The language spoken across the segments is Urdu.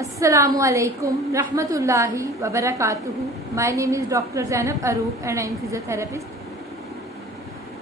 Assalamu alaikum rahmatullahi wa barakatuhu. My name is Dr. Zainab Aroop and I am physiotherapist.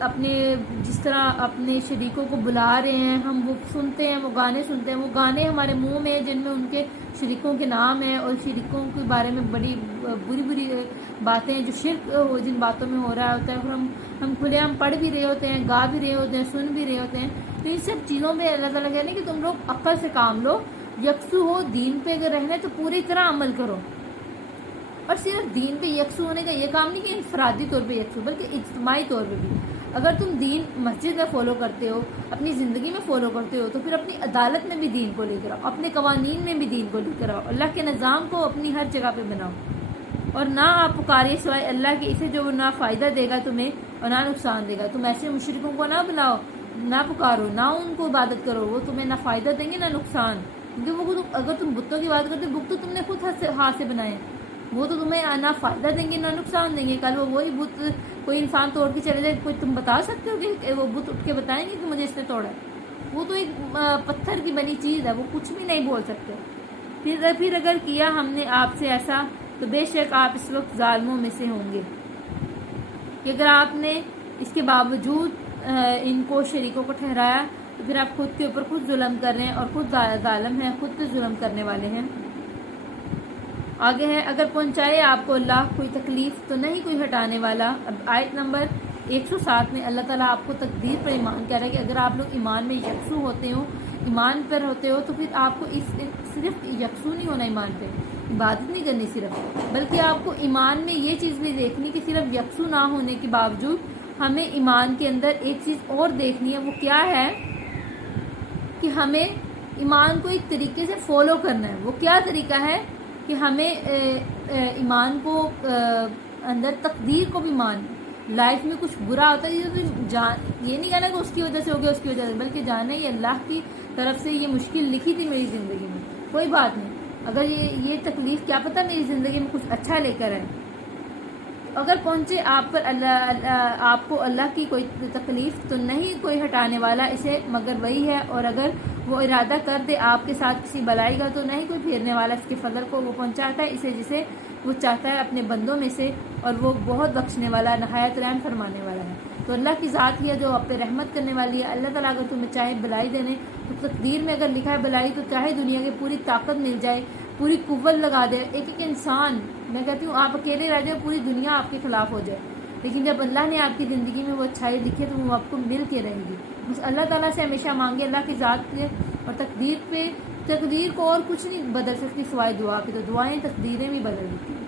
اپنے جس طرح اپنے شریکوں کو بلا رہے ہیں، ہم وہ سنتے ہیں، وہ گانے سنتے ہیں، وہ گانے ہمارے منہ میں ہیں جن میں ان کے شریکوں کے نام ہیں اور شریکوں کے بارے میں بڑی بری بری باتیں جو شرک جن باتوں میں ہو رہا ہوتا ہے، اور ہم کھلے عام پڑھ بھی رہے ہوتے ہیں، گا بھی رہے ہوتے ہیں، سن بھی رہے ہوتے ہیں. تو ان سب چیزوں میں اللہ تعالیٰ کہہ رہے ہیں کہ تم لوگ عقل سے کام لو، یکسو ہو، دین پہ اگر رہنا ہے تو پوری طرح عمل کرو. اور صرف دین پہ یکسو ہونے کا یہ کام نہیں کہ انفرادی طور پہ یکسو، بلکہ اجتماعی طور پہ بھی. اگر تم دین مسجد میں فالو کرتے ہو، اپنی زندگی میں فالو کرتے ہو، تو پھر اپنی عدالت میں بھی دین کو لے کر آؤ، اپنے قوانین میں بھی دین کو لے کر آؤ، اللہ کے نظام کو اپنی ہر جگہ پہ بناؤ. اور نہ آپ پکارے سوائے اللہ کے اسے جو نہ فائدہ دے گا تمہیں اور نہ نقصان دے گا. تم ایسے مشرکوں کو نہ بلاؤ، نہ پکارو، نہ ان کو عبادت کرو، وہ تمہیں نہ فائدہ دیں گے نہ نقصان. کیونکہ وہ اگر تم بتوں کی بات کرتے ہو، بت تو تم نے خود ہاتھ سے بنائے، وہ تو تمہیں نہ فائدہ دیں گے نہ نقصان دیں گے. کل وہی بت کوئی انسان توڑ کے چلے جائے، کوئی تم بتا سکتے ہو کہ وہ بت اٹھ کے بتائیں گے کہ مجھے اس نے توڑا ہے؟ وہ تو ایک پتھر کی بنی چیز ہے، وہ کچھ بھی نہیں بول سکتے. پھر اگر کیا ہم نے آپ سے ایسا تو بے شک آپ اس وقت ظالموں میں سے ہوں گے. کہ اگر آپ نے اس کے باوجود ان کو شریکوں کو ٹھہرایا تو پھر آپ خود کے اوپر خود ظلم کر رہے ہیں اور خود ظالم ہیں، خود پہ ظلم کرنے والے ہیں. آگے ہے اگر پہنچائے آپ کو اللہ کوئی تکلیف تو نہیں کوئی ہٹانے والا. اب آیت نمبر 107 میں اللہ تعالیٰ آپ کو تقدیر پر ایمان کہہ رہا ہے کہ اگر آپ لوگ ایمان میں یکسو ہوتے ہو، ایمان پر ہوتے ہو، تو پھر آپ کو صرف یکسو نہیں ہونا ایمان پہ، عبادت نہیں کرنی صرف، بلکہ آپ کو ایمان میں یہ چیز بھی دیکھنی کہ صرف یکسو نہ ہونے کے باوجود ہمیں ایمان کے اندر ایک چیز اور دیکھنی ہے. وہ کیا ہے کہ ہمیں ایمان کو ایک طریقے سے فالو کرنا ہے. وہ کیا طریقہ ہے کہ ہمیں ایمان کو اندر تقدیر کو بھی مان، لائف میں کچھ برا ہوتا ہے یہ نہیں کہنا کہ اس کی وجہ سے ہو گیا، اس کی وجہ سے، بلکہ جانا یہ اللہ کی طرف سے یہ مشکل لکھی تھی میری زندگی میں، کوئی بات نہیں، اگر یہ تکلیف کیا پتہ میری زندگی میں کچھ اچھا لے کر آئے. اگر پہنچے آپ پر آپ کو اللہ کی کوئی تکلیف تو نہیں کوئی ہٹانے والا اسے مگر وہی ہے، اور اگر وہ ارادہ کر دے آپ کے ساتھ کسی بلائی کا تو نہیں کوئی پھیرنے والا اس کے فضل کو. وہ پہنچاتا ہے اسے جسے وہ چاہتا ہے اپنے بندوں میں سے، اور وہ بہت بخشنے والا، نہایت رحم فرمانے والا ہے. تو اللہ کی ذات ہی ہے جو آپ پہ رحمت کرنے والی ہے. اللہ تعالیٰ اگر تمہیں چاہے بلائی دینے تو تقدیر میں اگر لکھا ہے بلائی تو چاہے دنیا کی پوری طاقت مل جائے، پوری قوت لگا دے، ایک ایک انسان، میں کہتی ہوں آپ اکیلے رہ جائے پوری دنیا آپ کے خلاف ہو جائے، لیکن جب اللہ نے آپ کی زندگی میں وہ اچھائی لکھی ہے تو وہ آپ کو مل کے رہے گی. بس اللہ تعالیٰ سے ہمیشہ مانگے اللہ کی ذات کے، اور تقدیر کو اور کچھ نہیں بدل سکتی سوائے دعا کی. تو دعائیں تقدیریں بھی بدل دیتی ہیں.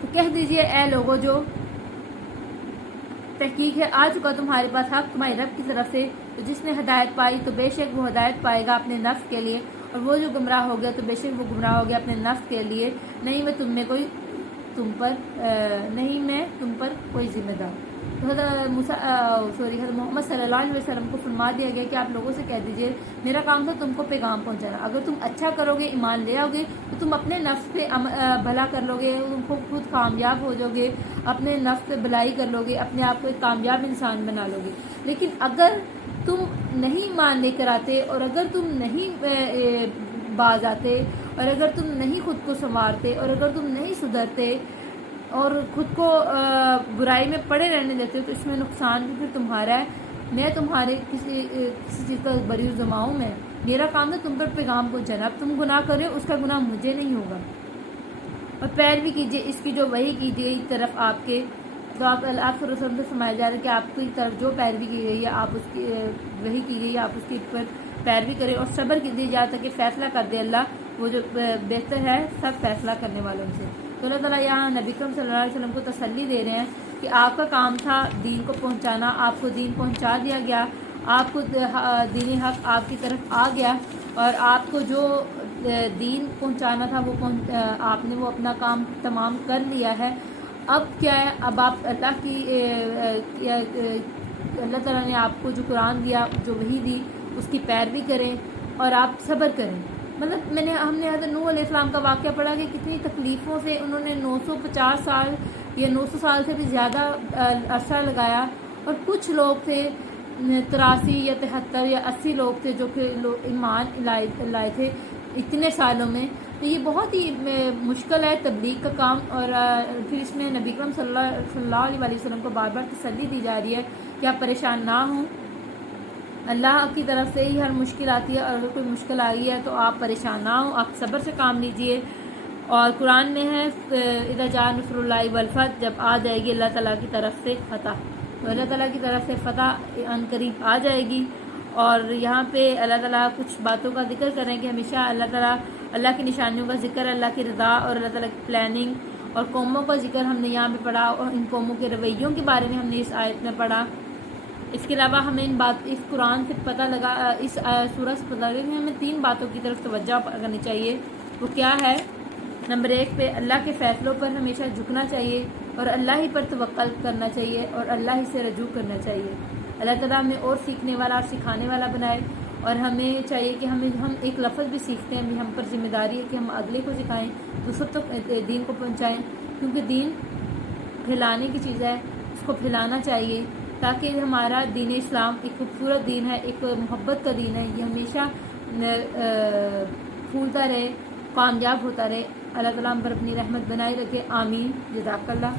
تو کہہ دیجئے اے لوگوں جو تحقیق ہے آ چکا تمہارے پاس حق تمہاری رب کی طرف سے، تو جس نے ہدایت پائی تو بے شک وہ ہدایت پائے گا اپنے نفس کے لیے، اور وہ جو گمراہ ہو گیا تو بے شک وہ گمراہ ہو گیا اپنے نفس کے لیے. نہیں میں تم پر کوئی ذمہ دار. حضرت محمد صلی اللہ علیہ وسلم کو فرما دیا گیا کہ آپ لوگوں سے کہہ دیجئے میرا کام تھا تم کو پیغام پہنچانا. اگر تم اچھا کرو گے، ایمان لے آؤ گے تو تم اپنے نفس پہ بھلا کر لو گے، تم خود کامیاب ہو جاؤ گے، اپنے نفس پہ بھلائی کر لو گے، اپنے آپ کو ایک کامیاب انسان بنا لو گے. لیکن اگر تم نہیں ایمان لے کر آتے، اور اگر تم نہیں باز آتے، اور اگر تم نہیں خود کو سنوارتے، اور اگر تم نہیں سدھرتے اور خود کو برائی میں پڑے رہنے دیتے ہو، تو اس میں نقصان بھی پھر تمہارا ہے. میں تمہارے کسی چیز کا بری ذمہ ہوں، میرا کام ہے تم پر پیغام پہنچانا. اب تم گناہ کرے اس کا گناہ مجھے نہیں ہوگا. اور پیروی کیجیے اس کی جو وحی کی گئی طرف آپ کے، تو آپ صلی اللہ علیہ وسلم سے فرمایا جا رہا ہے کہ آپ کی طرف جو پیروی کی گئی ہے، آپ اس کی وحی کی گئی ہے، آپ اس کی پر پیروی کریں اور صبر کیجیے جہاں تک کہ فیصلہ کر دے اللہ، وہ جو بہتر ہے سب فیصلہ کرنے والوں سے. تو اللہ تعالیٰ یہاں نبی کریم صلی اللہ علیہ وسلم کو تسلی دے رہے ہیں کہ آپ کا کام تھا دین کو پہنچانا، آپ کو دین پہنچا دیا گیا، آپ کو دین حق آپ کی طرف آ گیا، اور آپ کو جو دین پہنچانا تھا وہ آپ نے وہ اپنا کام تمام کر لیا ہے. اب کیا ہے، اب آپ اللہ تعالیٰ نے آپ کو جو قرآن دیا، جو وحی دی، اس کی پیروی کریں اور آپ صبر کریں. مطلب ہم نے حضرت نوح علیہ السلام کا واقعہ پڑھا کہ کتنی تکلیفوں سے انہوں نے 950 سال یا 900 سال سے بھی زیادہ عرصہ لگایا، اور کچھ لوگ تھے 83 یا 73 یا 80 لوگ تھے جو کہ ایمان لائے تھے. اتنے سالوں میں. تو یہ بہت ہی مشکل ہے تبلیغ کا کام. اور پھر اس میں نبی اکرم صلی اللہ علیہ وسلم کو بار بار تسلی دی جا رہی ہے کہ آپ پریشان نہ ہوں, اللہ کی طرف سے ہی ہر مشکل آتی ہے, اور اگر کوئی مشکل آئی ہے تو آپ پریشان نہ ہوں, آپ صبر سے کام لیجئے. اور قرآن میں ہے اذا جاء نصر اللہ والفتح, جب آ جائے گی اللہ تعالیٰ کی طرف سے فتح, تو اللہ تعالیٰ کی طرف سے فتح ان قریب آ جائے گی. اور یہاں پہ اللہ تعالیٰ کچھ باتوں کا ذکر کریں کہ ہمیشہ اللہ تعالیٰ, اللہ کی نشانیوں کا ذکر, اللہ کی رضا اور اللہ تعالیٰ کی پلاننگ اور قوموں کا ذکر ہم نے یہاں پہ پڑھا, اور ان قوموں کے رویوں کے بارے میں ہم نے اس آیت میں پڑھا. اس کے علاوہ ہمیں اس قرآن سے پتہ لگا, اس سورہ سے پتہ لگا کہ ہمیں 3 باتوں کی طرف توجہ کرنی چاہیے. وہ کیا ہے؟ نمبر 1 پہ اللہ کے فیصلوں پر ہمیشہ جھکنا چاہیے, اور اللہ ہی پر توکل کرنا چاہیے, اور اللہ ہی سے رجوع کرنا چاہیے. اللہ تعالیٰ ہمیں اور سیکھنے والا اور سکھانے والا بنائے. اور ہمیں چاہیے کہ ہم ایک لفظ بھی سیکھتے ہیں, بھی ہم پر ذمہ داری ہے کہ ہم اگلے کو سکھائیں, دوسروں تک دین کو پہنچائیں, کیونکہ دین پھیلانے کی چیز ہے, اس کو پھیلانا چاہیے تاکہ ہمارا دین اسلام ایک خوبصورت دین ہے, ایک محبت کا دین ہے, یہ ہمیشہ پھولتا رہے, کامیاب ہوتا رہے. اللہ تعالیٰ ہم پر اپنی رحمت بنائے رکھے. آمین. جزاک اللہ.